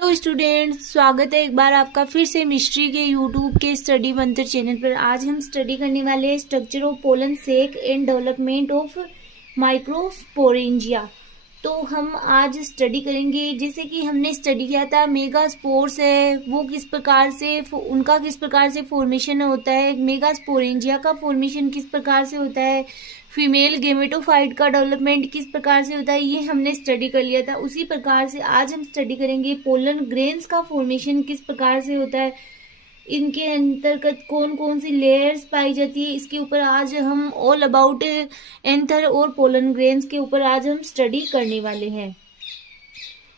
Hello students, स्वागत है एक बार आपका फिर से मिस्ट्री के यूट्यूब के स्टडी मंत्र चैनल पर। आज हम स्टडी करने वाले हैं structure of pollen sac and development of microsporangia. तो हम आज स्टडी करेंगे, जैसे कि हमने स्टडी किया था मेगास्पोर्स है वो किस प्रकार से उनका किस प्रकार से फॉर्मेशन होता है, मेगास्पोरेंजिया का फॉर्मेशन किस प्रकार से होता है, फीमेल गेमेटोफाइट का डेवलपमेंट किस प्रकार से होता है, ये हमने स्टडी कर लिया था। उसी प्रकार से आज हम स्टडी करेंगे पोलन ग्रेन्स का फॉर्मेशन किस प्रकार से होता है, इनके अंतर्गत कौन कौन सी लेयर्स पाई जाती है, इसके ऊपर आज हम ऑल अबाउट एंथर और पोलन ग्रेन्स के ऊपर आज हम स्टडी करने वाले हैं।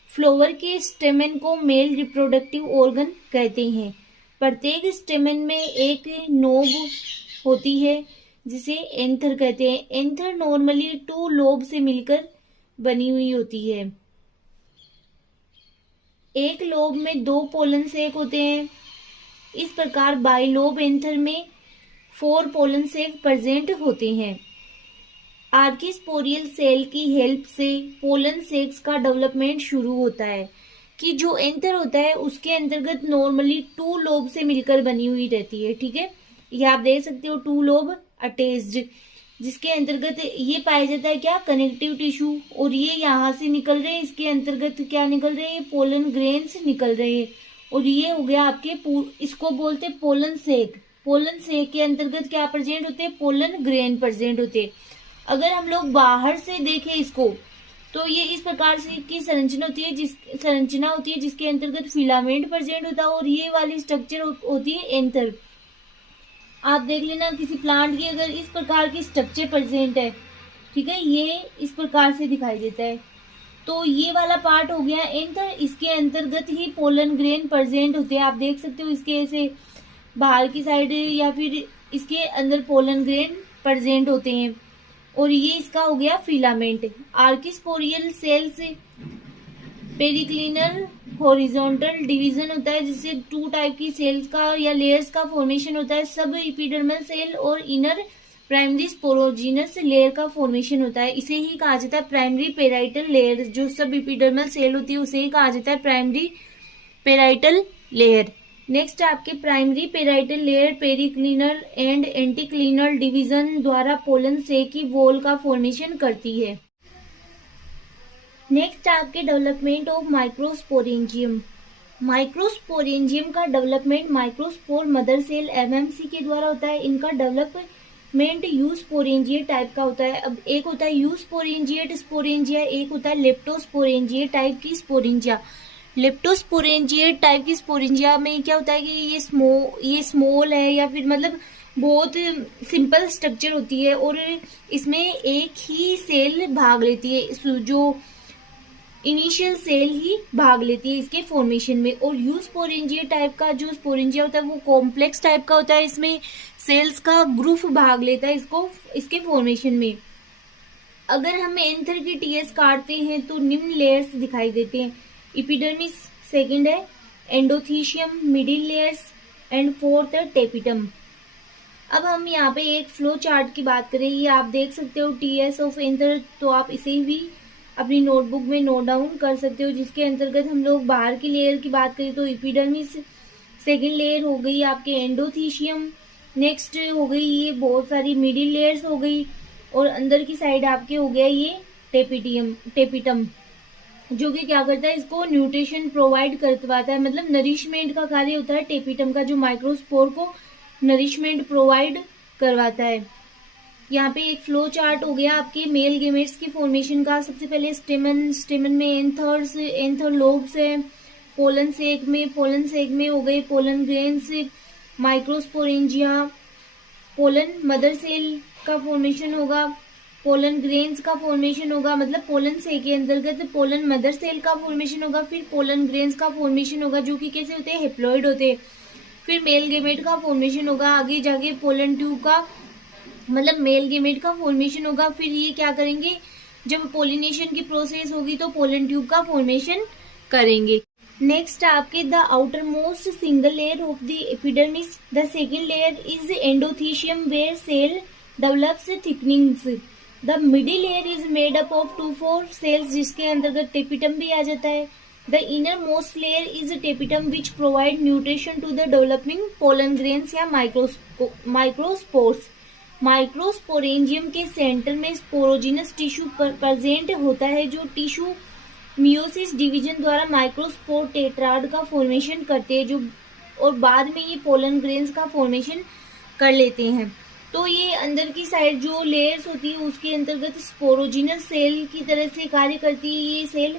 फ्लावर के स्टेमन को मेल रिप्रोडक्टिव ऑर्गन कहते हैं। प्रत्येक स्टेमन में एक नोब होती है जिसे एंथर कहते हैं। एंथर नॉर्मली 2 लोब से मिलकर बनी हुई होती है। एक लोब में 2 पोलन सेक होते हैं। इस प्रकार बाइलोब एंथर में 4 पोलन सेक प्रेजेंट होते हैं। आर्किस्पोरियल सेल की हेल्प से पोलन सेक्स का डेवलपमेंट शुरू होता है कि जो एंथर होता है उसके अंतर्गत नॉर्मली 2 लोब से मिलकर बनी हुई रहती है। ठीक है, ये आप देख सकते हो 2 लोब अटैच्ड, जिसके अंतर्गत ये पाया जाता है क्या, कनेक्टिव टिश्यू। और ये यहाँ से निकल रहे हैं, इसके अंतर्गत क्या निकल रहे हैं, पोलन ग्रेन्स निकल रहे हैं। और ये हो गया आपके, इसको बोलते हैं पोलन सेक। पोलन सेक के अंतर्गत क्या प्रेजेंट होते हैं, पोलन ग्रेन प्रेजेंट होते हैं। अगर हम लोग बाहर से देखें इसको तो ये इस प्रकार से की संरचना होती है जिसके अंतर्गत फिलामेंट प्रेजेंट होता है और ये वाली स्ट्रक्चर होती है एंथर। आप देख लेना किसी प्लांट की अगर इस प्रकार की स्ट्रक्चर प्रेजेंट है, ठीक है, ये इस प्रकार से दिखाई देता है, तो ये वाला पार्ट हो गया एंथर। इसके अंतर्गत ही पोलन ग्रेन प्रेजेंट होते हैं। आप देख सकते हो इसके ऐसे बाहर की साइड या फिर इसके अंदर पोलन ग्रेन प्रेजेंट होते हैं। और ये इसका हो गया filament. Archesporial cells periclinal horizontal division होता है, जिससे 2 टाइप की सेल्स का या लेयर्स का फॉर्मेशन होता है। सब एपिडर्मल सेल और इनर प्राइमरी स्पोरोजिनस लेयर का फॉर्मेशन होता है। इसे ही कहा जाता है प्राइमरी पेराइटल लेयर। जो सब एपिडर्मल सेल होती है उसे ही कहा जाता है प्राइमरी पेराइटल लेयर। नेक्स्ट आपके primary parietal layer periclinal and anticlinal division द्वारा पोलन सेक की वॉल का फॉर्मेशन करती है। नेक्स्ट आपके डेवलपमेंट ऑफ माइक्रोस्पोरेंजियम। माइक्रोस्पोरेंजियम का development microspore mother cell MMC के द्वारा होता है। इनका डेवलपमेंट यूस्पोरेंजिएट टाइप का होता है। अब एक होता है यूस्पोरेंजिएट स्पोरेंजिया, एक होता है लेप्टोस्पोरेंजिएट टाइप की स्पोरेंजिया। लेप्टोस्पोरेंजिएट टाइप की स्पोरेंजिया में क्या होता है कि ये स्मॉल है या फिर मतलब बहुत सिंपल स्ट्रक्चर होती है और इसमें एक ही सेल भाग लेती है, जो इनिशियल सेल ही भाग लेती है इसके फॉर्मेशन में। और यूस्पोरेंजिया टाइप का जो स्पोरेंजिया होता है वो कॉम्प्लेक्स टाइप का होता है, इसमें सेल्स का ग्रुप भाग लेता है इसके फॉर्मेशन में। अगर हम एंथर की टीएस काटते हैं तो निम्न लेयर्स दिखाई देते हैं। एपिडर्मिस सेकंड है, endothecium middle layers and 4th है टेपिटम। अब हम यहाँ पे एक फ्लो चार्ट की बात करें, ये आप देख सकते हो टीएस ऑफ एंथर, तो आप इसे भी अपनी नोटबुक में नोट डाउन कर सकते हो। जिसके अंतर्गत हम लोग बाहर की लेयर की बात करें तो एपिडर्मिस सेकंड लेयर हो गई आपके एंडोथीशियम, नेक्स्ट हो गई ये बहुत सारी मिडिल लेयर्स हो गई, और अंदर की साइड आपके हो गया ये टेपिटम, जो कि क्या करता है, इसको न्यूट्रिशन प्रोवाइड करवाता है, मतलब नरिशमेंट का कार्य होता है टेपिटम का, जो माइक्रोस्पोर को नरिशमेंट प्रोवाइड करवाता है। यहाँ पे एक फ्लो चार्ट हो गया आपके मेल गेमेट्स की फॉर्मेशन का। सबसे पहले स्टेमन में एंथर लोब्स है। पोलन सेक में हो गए pollen grains, microsporangia, pollen mother cell का फॉर्मेशन होगा, पोलन ग्रेन्स का फॉर्मेशन होगा, मतलब पोलन सेक के अंतर्गत पोलन मदर सेल का फॉर्मेशन होगा, फिर पोलन ग्रेन्स का फॉर्मेशन होगा, जो कि कैसे होते हैं, हेप्लॉइड होते हैं। फिर मेल गेमेट का फॉर्मेशन होगा, आगे जाके पोलन ट्यूब का मतलब मेल गेमेट का फॉर्मेशन होगा। फिर ये क्या करेंगे, जब पोलिनेशन की प्रोसेस होगी तो पोलन ट्यूब का फॉर्मेशन करेंगे। नेक्स्ट आपके the outermost single layer of the epidermis, the second layer is endothecium where cell develops thickenings. The middle layer is made up of 2-4 cells, जिसके अंतर्गत tapetum भी आ जाता है। The innermost layer is a tapetum which provide nutrition to the developing pollen grains या microspores. Microsporangium के centre में sporogenous tissue present होता है जो टिश्यू मियोसिस डिवीजन द्वारा माइक्रोस्पोर टेट्राड का फॉर्मेशन करते हैं, जो और बाद में ये पोलन ग्रेन्स का फॉर्मेशन कर लेते हैं। तो ये अंदर की साइड जो लेयर्स होती है उसके अंतर्गत स्पोरोजिनस सेल की तरह से कार्य करती है। ये सेल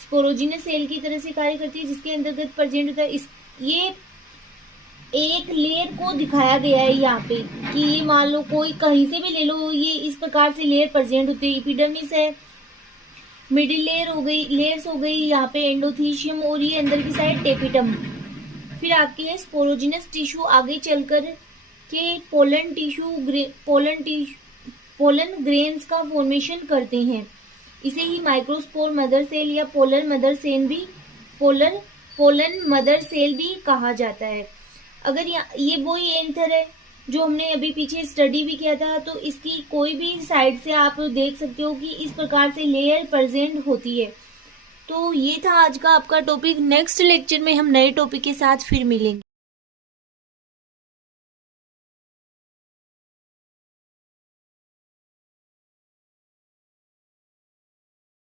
स्पोरोजिनस सेल की तरह से कार्य करती है जिसके अंतर्गत प्रेजेंट होता है। ये एक लेयर को दिखाया गया है यहाँ पे कि ये मान लो कोई कहीं से भी ले लो, ये इस प्रकार से लेयर प्रेजेंट होते हैं। एपिडर्मिस है, मिडिल लेयर्स हो गई यहाँ पे एंडोथीशियम, और ये अंदर की साइड टेपिटम। फिर आपके है स्पोरोजिनस टिश्यू आगे चलकर के पोलन ग्रेन्स का फॉर्मेशन करते हैं। इसे ही माइक्रोस्पोर मदर सेल या पोलन मदर सेल भी कहा जाता है। अगर ये वही एंथर है जो हमने अभी पीछे स्टडी भी किया था, तो इसकी कोई भी साइड से आप देख सकते हो कि इस प्रकार से लेयर प्रेजेंट होती है। तो ये था आज का आपका टॉपिक। नेक्स्ट लेक्चर में हम नए टॉपिक के साथ फिर मिलेंगे।